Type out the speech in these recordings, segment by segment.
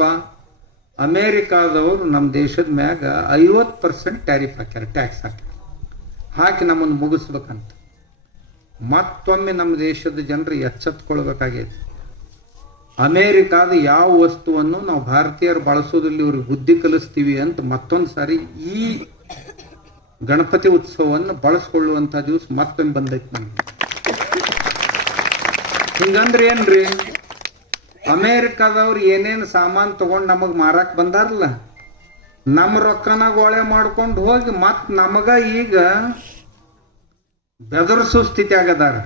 ಏನಪ್ಪ? ಅಮೇರಿಕಾದವರು ನಮ್ಮ ದೇಶದ ಮ್ಯಾಗ ಐವತ್ತು ಪರ್ಸೆಂಟ್ ಟ್ಯಾರಿಫ್ ಹಾಕ್ಯಾರ ಟ್ಯಾಕ್ಸ್ ಹಾಕ್ಯಾರ. ಹಾಕಿ ನಮ್ಮನ್ನು ಮುಗಿಸ್ಬೇಕಂತ. ಮತ್ತೊಮ್ಮೆ ನಮ್ಮ ದೇಶದ ಜನರು ಎಚ್ಚೆತ್ಕೊಳ್ಬೇಕಾಗೈತಿ. ಅಮೇರಿಕಾದ ಯಾವ ವಸ್ತುವನ್ನು ನಾವು ಭಾರತೀಯರು ಬಳಸೋದ್ರಲ್ಲಿ ಇವ್ರಿಗೆ ಬುದ್ಧಿ ಕಲಿಸ್ತೀವಿ ಅಂತ ಮತ್ತೊಂದು ಸಾರಿ ಈ ಗಣಪತಿ ಉತ್ಸವವನ್ನು ಬಳಸ್ಕೊಳ್ಳುವಂಥ ದಿವಸ ಮತ್ತೊಮ್ಮೆ ಬಂದೈತಿ ನಮಗೆ. ಹಿಂಗಂದ್ರೆ ಏನ್ರಿ? ಅಮೇರಿಕಾದವ್ರು ಏನೇನು ಸಾಮಾನ್ ತಗೊಂಡ್ ನಮಗ್ ಮಾರಕ್ ಬಂದಾರಲ್ಲ ನಮ್ಮ ರೊಕ್ಕನ ಗೋಳೆ ಮಾಡ್ಕೊಂಡು ಹೋಗಿ ಮತ್ ನಮಗ ಈಗ ಬೆದರ್ಸೋ ಸ್ಥಿತಿ ಆಗದಾರ.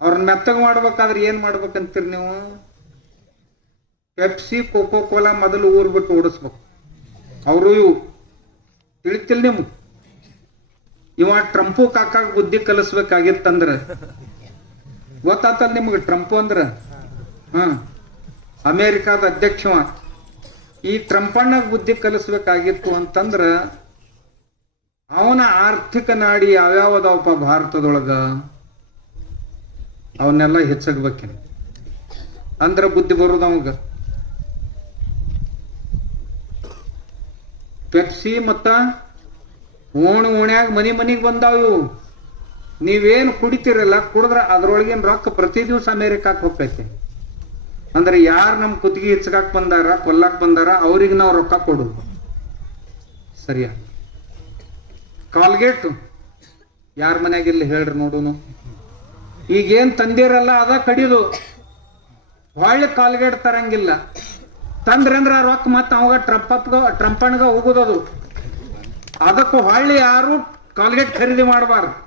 ಅವ್ರನ್ನ ಮೆತ್ತಗ ಮಾಡ್ಬೇಕಾದ್ರೆ ಏನ್ ಮಾಡ್ಬೇಕಂತೀರಿ ನೀವು? ಪೆಪ್ಸಿ ಕೋಕೋ ಕೋಲಾ ಮೊದಲು ಊರ್ ಬಿಟ್ಟು ಓಡಿಸ್ಬೇಕು. ಅವರು ಇವು, ತಿಳಿತಿಲ್ ನಿಮ್ಗೆ ಇವ ಟ್ರಂಪು ಕಾಕಾಗ ಬುದ್ಧಿ ಕಲಿಸ್ಬೇಕಾಗಿತ್ತಂದ್ರ? ಗೊತ್ತಾತಲ್ ನಿಮ್ಗೆ ಟ್ರಂಪ್ ಅಂದ್ರ? ಅಮೇರಿಕಾದ ಅಧ್ಯಕ್ಷವ. ಈ ಟ್ರಂಪಣ್ಣ ಬುದ್ಧಿ ಕಲಿಸ್ಬೇಕಾಗಿತ್ತು ಅಂತಂದ್ರ, ಅವನ ಆರ್ಥಿಕ ನಾಡಿ ಯಾವ್ಯಾವದವಪ್ಪ ಭಾರತದೊಳಗ? ಅವನ್ನೆಲ್ಲ ಹೆಚ್ಚಗಬೇಕೇನು ಅಂದ್ರ ಬುದ್ಧಿ ಬರೋದು ಅವಂಗ. ಪೆಪ್ಸಿ ಮತ್ತ ಓಣ್ ಓಣ್ಯಾಗ ಮನಿ ಮನಿಗೆ ಬಂದಾವ ಇವು. ನೀವೇನು ಕುಡಿತೀರಲ್ಲ, ಕುಡಿದ್ರೆ ಅದ್ರೊಳಗಿನ ರೊಕ್ಕ ಪ್ರತಿ ದಿವಸ ಅಮೇರಿಕಾಕ್ ಹೋಗ್ತೈತಿ. ಅಂದ್ರೆ ಯಾರು ನಮ್ಮ ಕುತ್ತಿಗೆ ಹೆಚ್ಚಗಾಕ್ ಬಂದಾರ, ಕೊಲ್ಲಾಕ್ ಬಂದಾರ, ಅವ್ರಿಗೆ ನಾವು ರೊಕ್ಕ ಕೊಡು. ಸರಿಯಾ? ಕಾಲ್ಗೇಟ್ ಯಾರ ಇಲ್ಲಿ ಹೇಳ್ರಿ ನೋಡುನು. ಈಗೇನ್ ತಂದಿರಲ್ಲ, ಅದ ಕಡಿದು. ಹೊಳ್ಳಿ ಕಾಲ್ಗೇಟ್ ತರಂಗಿಲ್ಲ. ತಂದ್ರಂದ್ರ ರೊಕ್ಕ ಮತ್ತೆ ಅವಾಗ ಟ್ರಂಪಪ್ಗ ಟ್ರಂಪಣ್ಗ ಹೋಗುದದು. ಅದಕ್ಕೂ ಹೊಳ್ಳಿ ಯಾರು ಕಾಲ್ಗೇಟ್ ಖರೀದಿ ಮಾಡಬಾರ್ದು.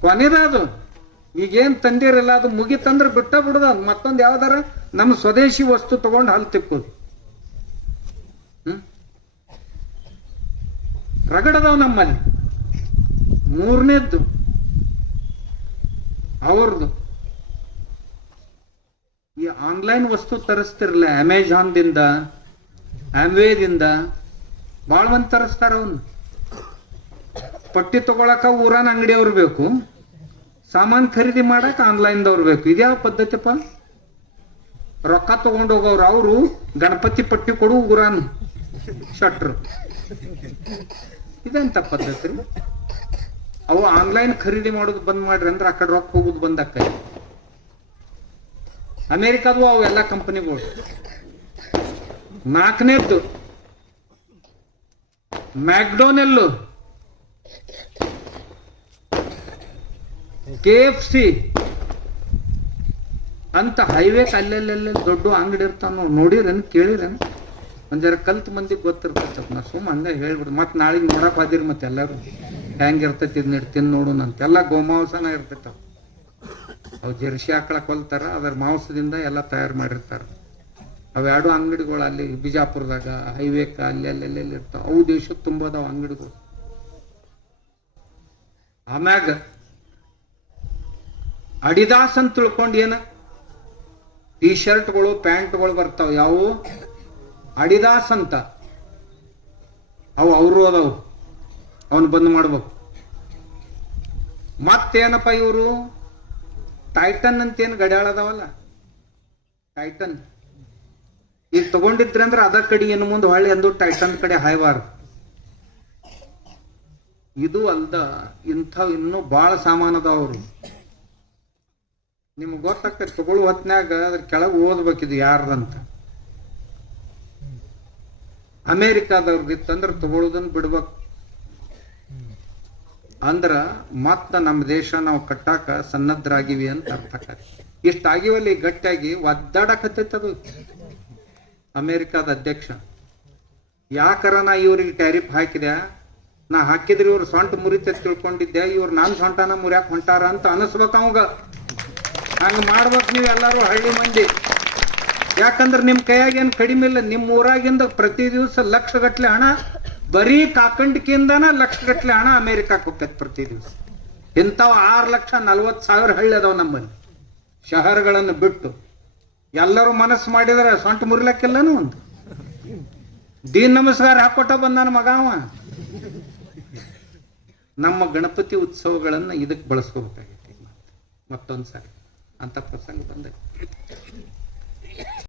ಕೊನೆದ ಅದು ಈಗೇನ್ ತಂದಿರಲ್ಲ ಅದು ಮುಗಿತಂದ್ರೆ ಬಿಟ್ಟ ಬಿಡುದ. ಮತ್ತೊಂದು ಯಾವ್ದಾರ ನಮ್ಮ ಸ್ವದೇಶಿ ವಸ್ತು ತಗೊಂಡು ಹಲ್ ತಿಕ್ಕೋದು. ಹ್ಮ್? ರಗಡದವ್ ನಮ್ಮಲ್ಲಿ. ಮೂರನೇದ್ದು. ಅವ್ರದ್ದು ಈ ಆನ್ಲೈನ್ ವಸ್ತು ತರಿಸ್ತಿರಲ್ಲ ಅಮೆಜಾನ್ದಿಂದ ಆಮ್ವೇದಿಂದ ಭಾಳ ಮಂದಿ ತರಿಸ್ತಾರ ಅವನು. ಪಟ್ಟಿ ತಗೊಳಕ ಊರಾನ ಅಂಗಡಿಯವ್ರು ಬೇಕು. ಸಾಮಾನ್ ಖರೀದಿ ಮಾಡಕ್ಕೆ ಆನ್ಲೈನ್ದವ್ರು ಬೇಕು. ಇದ್ಯಾವ ಪದ್ಧತಿಪ್ಪ ರೊಕ್ಕ ತಗೊಂಡು ಹೋಗೋರು ಅವರು, ಗಣಪತಿ ಪಟ್ಟಿ ಕೊಡು ಉಗುರಾನು ಶಟ್ರು. ಇದೆಂತ ಪದ್ಧತಿ? ಅವು ಆನ್ಲೈನ್ ಖರೀದಿ ಮಾಡೋದು ಬಂದ್ ಮಾಡ್ರಿ ಅಂದ್ರೆ ಆ ಕಡೆ ರೊಕ್ಕ ಹೋಗುದು ಬಂದ್ ಆಕೈ ಅಮೇರಿಕಾದು ಅವು ಎಲ್ಲ ಕಂಪನಿಗಳು ನಾಲ್ಕನೇದ್ದು, ಮ್ಯಾಕ್ಡೋನೆಲ್ಲು. ಕೆ ಎಫ್ ಸಿ ಅಂತ ಹೈವೇ ಅಲ್ಲೆಲ್ಲೆಲ್ಲ ದೊಡ್ಡ ಅಂಗಡಿ ಇರ್ತಾವ ನೋಡಿ, ನೋಡಿರೇನು, ಕೇಳಿರೇನು? ಒಂದರ ಜರ ಕಲ್ತ್ ಮಂದಿಗೆ ಗೊತ್ತಿರ್ತೈತಪ್ಪ ನಾ ಸುಮ್ಮ ಹಂಗೆ ಹೇಳ್ಬಿಡು. ಮತ್ತೆ ನಾಳೆಗೆ ನೋಡಕ್ ಹೋದಿರಿ ಮತ್ತೆ ಎಲ್ಲರೂ. ಹೆಂಗಿರ್ತೈತಿ ಇರ್ತೈತಿ ಇದ್ ನೀಡ್ ತಿಂದ್ ನೋಡೋಣ ಅಂತ. ಎಲ್ಲ ಗೋಮಾಂಸನ ಇರ್ತೈತವ ಅವು. ಜರ್ಸಿ ಆಕಳ ಕೊಲ್ತಾರ, ಅದರ ಮಾಂಸದಿಂದ ಎಲ್ಲ ತಯಾರು ಮಾಡಿರ್ತಾರೆ. ಅವೆರಡು ಅಂಗಡಿಗಳು ಅಲ್ಲಿ, ಬಿಜಾಪುರದಾಗ ಹೈವೇಕ ಅಲ್ಲಿ ಅಲ್ಲೆಲ್ಲೆಲ್ಲಿ ಇರ್ತಾವ. ಅವು ದೇಶಕ್ಕೆ ತುಂಬದಾವ ಅಂಗಡಿಗಳು. ಆಮ್ಯಾಗ ಅಡಿದಾಸ್ ಅಂತ ತಿಳ್ಕೊಂಡು ಏನು? ಟಿ ಶರ್ಟ್ಗಳು, ಪ್ಯಾಂಟ್ಗಳು ಬರ್ತಾವ. ಯಾವು? ಅಡಿದಾಸ್ ಅಂತ. ಅವು ಅವರು ಅದಾವು. ಅವನ್ ಬಂದ್ ಮಾಡ್ಬೇಕು. ಮತ್ತೇನಪ್ಪ ಇವರು? ಟೈಟನ್ ಅಂತ ಏನು ಗಡಿಯಾಳ ಅದಾವಲ್ಲ? ಟೈಟನ್. ಈಗ ತಗೊಂಡಿದ್ರಂದ್ರ ಅದ ಕಡೆ ಏನು ಮುಂದೆ ಹೊಳ್ಳಿ ಅಂದು ಟೈಟನ್ ಕಡೆ ಹಾಯ್ಬಾರ್ದು. ಇದು ಅಲ್ದ ಇಂಥವು ಇನ್ನೂ ಬಾಳ ಸಾಮಾನದ ಅದಾವ್ರು ನಿಮ್ಗೆ ಗೊತ್ತಾಗ್ತದೆ, ತಗೊಳ್ಳೋ ಹೊತ್ನ್ಯಾಗ ಅದ್ರ ಕೆಳಗೆ ಓದ್ಬೇಕಿದು ಯಾರ್ದಂತ. ಅಮೇರಿಕಾದವ್ರದ್ದು ಇತ್ತಂದ್ರ ತಗೊಳ್ಳೋದನ್ನ ಬಿಡ್ಬೇಕು. ಅಂದ್ರ ಮತ್ತ ನಮ್ಮ ದೇಶ ನಾವು ಕಟ್ಟಾಕ ಸನ್ನದ್ಧರಾಗಿವಿ ಅಂತ ಅರ್ಥ ಇಷ್ಟ ಇಷ್ಟಾಗಿವಲ್ಲಿ ಗಟ್ಟಿಯಾಗಿ ಒದ್ದಾಡಕತ್ತೈತೆ ಅದು. ಅಮೇರಿಕಾದ ಅಧ್ಯಕ್ಷ, ಯಾಕರ ನಾ ಇವ್ರಿಗೆ ಟ್ಯಾರಿಫ್ ಹಾಕಿದೆ? ನಾ ಹಾಕಿದ್ರೆ ಇವ್ರು ಸೊಂಟ ಮುರಿತ ತಿಳ್ಕೊಂಡಿದ್ದೆ, ಇವ್ರು ನಾನ್ ಸೊಂಟನ ಮುರಿಯಾಕ ಹೊಂಟಾರ ಅಂತ ಅನಿಸ್ಬೇಕು ಅವಂಗ. ಹಂಗ ಮಾಡ್ಬೇಕು ನೀವು ಎಲ್ಲಾರು ಹಳ್ಳಿ ಮಂದಿ. ಯಾಕಂದ್ರೆ ನಿಮ್ಮ ಕೈಯಾಗ ಏನ್ ಕಡಿಮೆ ಇಲ್ಲ, ನಿಮ್ಮ ಊರಾಗಿಂದ ಪ್ರತಿ ದಿವಸ ಲಕ್ಷ ಗಟ್ಟಲೆ ಹಣ, ಬರೀ ಕಾಕಂಡಿಕೆಯಿಂದನ ಲಕ್ಷ ಗಟ್ಟಲೆ ಹಣ ಅಮೇರಿಕಾಕ್ ಹೋಗ್ತೈತಿ ಪ್ರತಿ ದಿವಸ. ಇಂಥವು ಆರು ಲಕ್ಷ ನಲ್ವತ್ ಸಾವಿರ ಹಳ್ಳಿ ಅದಾವ ನಮ್ಮಲ್ಲಿ. ಶಹರಗಳನ್ನು ಬಿಟ್ಟು. ಎಲ್ಲರೂ ಮನಸ್ಸು ಮಾಡಿದ್ರೆ ಸೊಂಟ ಮುರಿಲಕ್ಕಿಲ್ಲನು ಒಂದು. ದೀನ್ ನಮಸ್ಕಾರ ಹಾಕೊಟ್ಟ ಬಂದಾನ ಮಗ ಅವ. ನಮ್ಮ ಗಣಪತಿ ಉತ್ಸವಗಳನ್ನ ಇದಕ್ಕೆ ಬಳಸ್ಕೋಬೇಕಾಗೈತಿ. ಮತ್ತೊಂದ್ಸರಿ. ಅಂತ ಪ್ರಸಂಗ ಬಂದೈತಿ